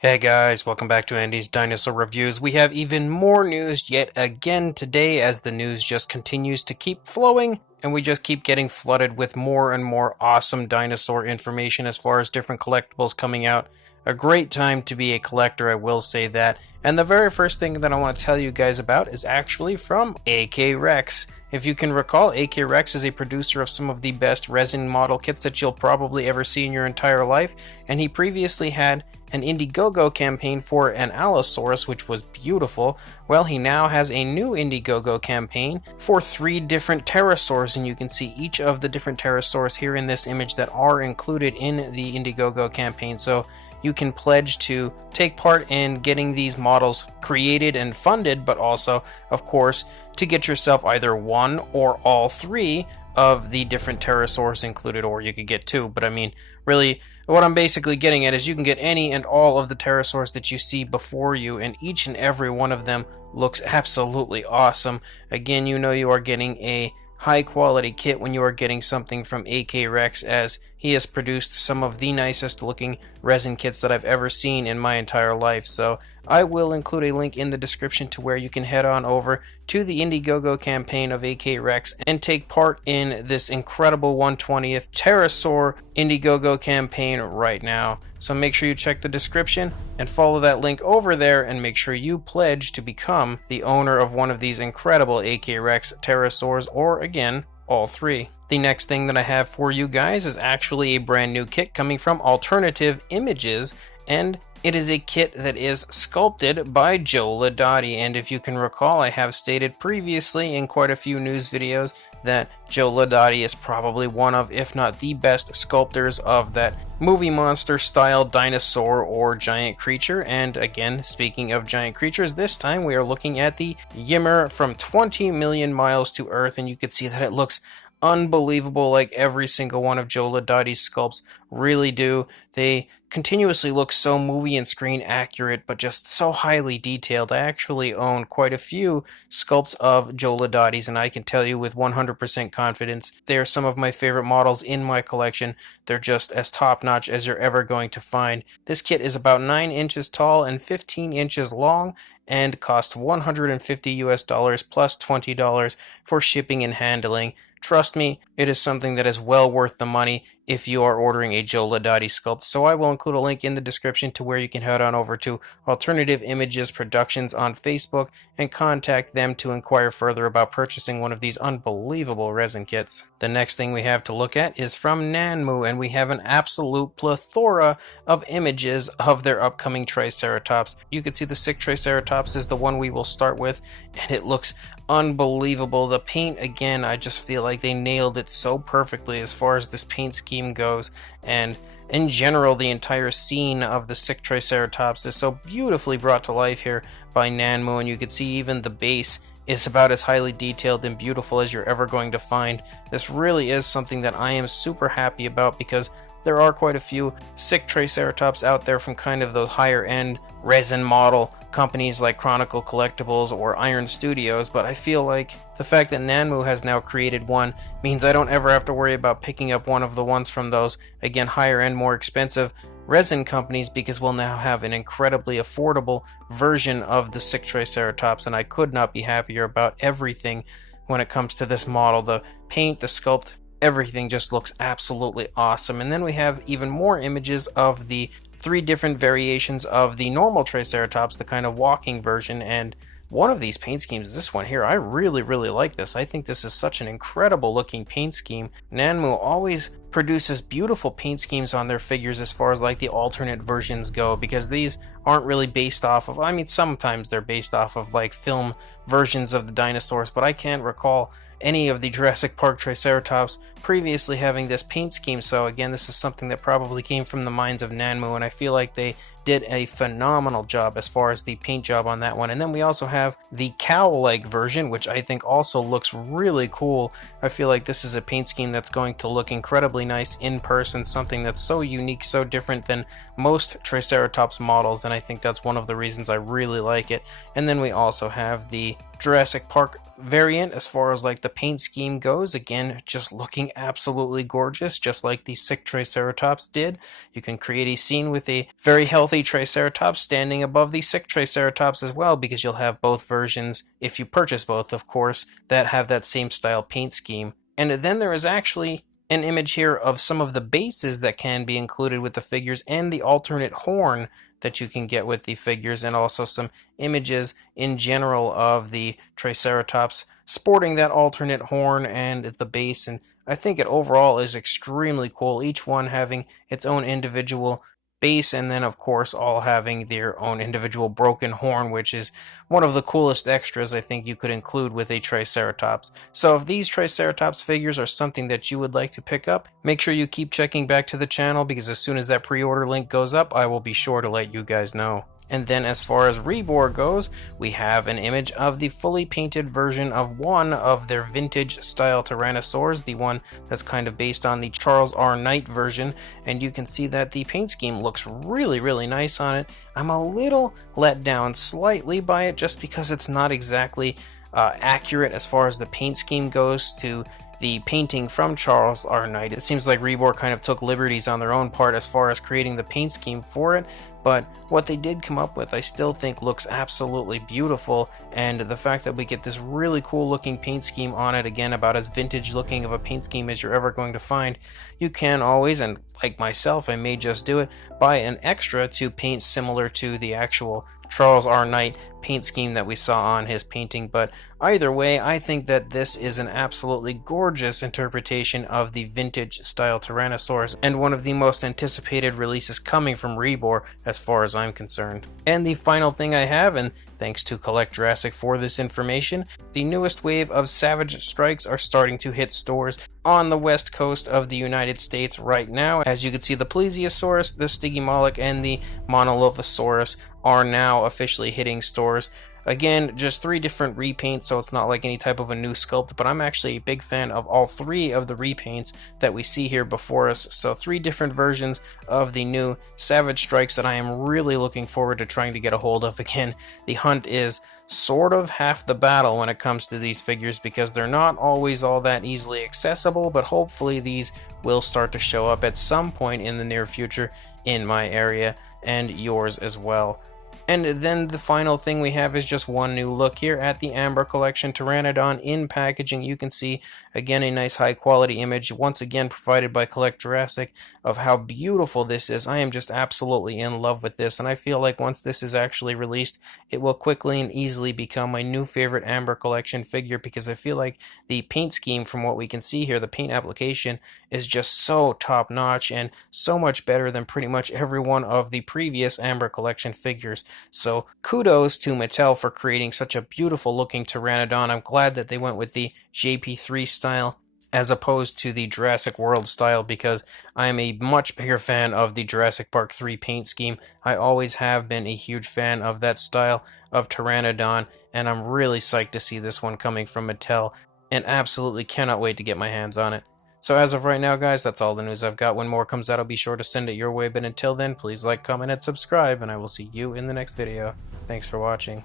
Hey guys, welcome back to Andy's Dinosaur Reviews. We have even more news yet again today as the news just continues to keep flowing and we just keep getting flooded with more and more awesome dinosaur information as far as different collectibles coming out. A great time to be a collector, I will say that. And the very first thing that I want to tell you guys about is actually from AK Rex. If you can recall, AK Rex is a producer of some of the best resin model kits that you'll probably ever see in your entire life, and he previously had an Indiegogo campaign for an Allosaurus, which was beautiful. Well, he now has a new Indiegogo campaign for 3 different Pterasaurs, and you can see each of the different Pterasaurs here in this image that are included in the Indiegogo campaign. So you can pledge to take part in getting these models created and funded, but also, of course, to get yourself either one or all 3 of the different Pterasaurs included, or you could get 2. But I mean, really, what I'm basically getting at is you can get any and all of the Pterasaurs that you see before you, and each and every one of them looks absolutely awesome. Again, you know you are getting a high quality kit when you are getting something from AK Rex, as he has produced some of the nicest looking resin kits that I've ever seen in my entire life. So I will include a link in the description to where you can head on over to the Indiegogo campaign of AK Rex and take part in this incredible 1/20th Pterasaur Indiegogo campaign right now. So make sure you check the description and follow that link over there, and make sure you pledge to become the owner of one of these incredible AK Rex Pterasaurs, or again, all 3. The next thing that I have for you guys is actually a brand new kit coming from Alternative Images, and it is a kit that is sculpted by Joe Laudati. And if you can recall, I have stated previously in quite a few news videos that Joe Laudati is probably one of, if not the best sculptors of that movie monster style dinosaur or giant creature. And again, speaking of giant creatures, this time we are looking at the Ymir from 20 million miles to Earth, and you can see that it looks unbelievable, like every single one of Joe Laudati's sculpts really do. They continuously look so movie and screen accurate, but just so highly detailed. I actually own quite a few sculpts of Joe Laudati's, and I can tell you with 100% confidence they are some of my favorite models in my collection. They're just as top-notch as you're ever going to find. This kit is about 9 inches tall and 15 inches long, and costs $150 US plus $20 for shipping and handling. Trust me, it is something that is well worth the money if you are ordering a Joe Laudati sculpt. So I will include a link in the description to where you can head on over to Alternative Images Productions on Facebook and contact them to inquire further about purchasing one of these unbelievable resin kits. The next thing we have to look at is from Nanmu, and we have an absolute plethora of images of their upcoming Triceratops. You can see the sick Triceratops is the one we will start with, and it looks unbelievable. The paint, again, I just feel like they nailed it so perfectly as far as this paint scheme goes, and in general the entire scene of the sick Triceratops is so beautifully brought to life here by Nanmu, and you can see even the base is about as highly detailed and beautiful as you're ever going to find. This really is something that I am super happy about, because there are quite a few sick Triceratops out there from kind of those higher end resin model companies like Chronicle Collectibles or Iron Studios, but I feel like the fact that Nanmu has now created one means I don't ever have to worry about picking up one of the ones from those, again, higher end, more expensive resin companies, because we'll now have an incredibly affordable version of the sick Triceratops, and I could not be happier about everything when it comes to this model. The paint, the sculpt, everything just looks absolutely awesome. And then we have even more images of the 3 different variations of the normal Triceratops, the kind of walking version, and one of these paint schemes is this one here. I really like this. I think this is such an incredible looking paint scheme. Nanmu always produces beautiful paint schemes on their figures as far as like the alternate versions go, because these aren't really based off of, I mean, sometimes they're based off of like film versions of the dinosaurs, but I can't recall any of the Jurassic Park Triceratops previously having this paint scheme. So again, this is something that probably came from the minds of Nanmu, and I feel like they did a phenomenal job as far as the paint job on that one. And then we also have the cow leg version, which I think also looks really cool. I feel like this is a paint scheme that's going to look incredibly nice in person, something that's so unique, so different than most Triceratops models, and I think that's one of the reasons I really like it. And then we also have the Jurassic Park variant as far as like the paint scheme goes. Again, just looking absolutely gorgeous, just like the sick Triceratops did. You can create a scene with a very healthy healthy Triceratops standing above the sick Triceratops as well, because you'll have both versions, if you purchase both, of course, that have that same style paint scheme. And then there is actually an image here of some of the bases that can be included with the figures and the alternate horn that you can get with the figures, and also some images in general of the Triceratops sporting that alternate horn and the base. And I think it overall is extremely cool, each one having its own individual base, and then of course all having their own individual broken horn, which is one of the coolest extras I think you could include with a Triceratops. So if these Triceratops figures are something that you would like to pick up, make sure you keep checking back to the channel, because as soon as that pre-order link goes up, I will be sure to let you guys know. And then as far as Rebor goes, we have an image of the fully painted version of one of their vintage style Tyrannosaurs, the one that's kind of based on the Charles R. Knight version, and you can see that the paint scheme looks really nice on it. I'm a little let down slightly by it, just because it's not exactly accurate as far as the paint scheme goes to the painting from Charles R. Knight. It seems like Rebor kind of took liberties on their own part as far as creating the paint scheme for it, but what they did come up with I still think looks absolutely beautiful, and the fact that we get this really cool looking paint scheme on it, again about as vintage looking of a paint scheme as you're ever going to find. You can always, and like myself I may just do it, buy an extra to paint similar to the actual Charles R. Knight paint scheme that we saw on his painting. But either way, I think that this is an absolutely gorgeous interpretation of the vintage style Tyrannosaurs, and one of the most anticipated releases coming from Rebor as far as I'm concerned. And the final thing I have, and thanks to Collect Jurassic for this information, the newest wave of Savage Strikes are starting to hit stores on the west coast of the United States right now. As you can see, the Plesiosaurus, the Stygimoloch, and the Monolophosaurus are now officially hitting stores. Again, just 3 different repaints, so it's not like any type of a new sculpt, but I'm actually a big fan of all 3 of the repaints that we see here before us. So 3 different versions of the new Savage Strikes that I am really looking forward to trying to get a hold of. Again, the hunt is sort of half the battle when it comes to these figures, because they're not always all that easily accessible, but hopefully these will start to show up at some point in the near future in my area, and yours as well. And then the final thing we have is just one new look here at the Amber Collection Pteranodon in packaging. You can see, again, a nice high quality image, once again provided by Collect Jurassic, of how beautiful this is. I am just absolutely in love with this, and I feel like once this is actually released, it will quickly and easily become my new favorite Amber Collection figure, because I feel like the paint scheme, from what we can see here, the paint application is just so top notch and so much better than pretty much every one of the previous Amber Collection figures. So kudos to Mattel for creating such a beautiful looking Pteranodon. I'm glad that they went with the JP3 style as opposed to the Jurassic World style, because I am a much bigger fan of the Jurassic Park 3 paint scheme. I always have been a huge fan of that style of Pteranodon, and I'm really psyched to see this one coming from Mattel, and absolutely cannot wait to get my hands on it. So as of right now, guys, that's all the news I've got. When more comes out, I'll be sure to send it your way, but until then, please like, comment, and subscribe, and I will see you in the next video. Thanks for watching.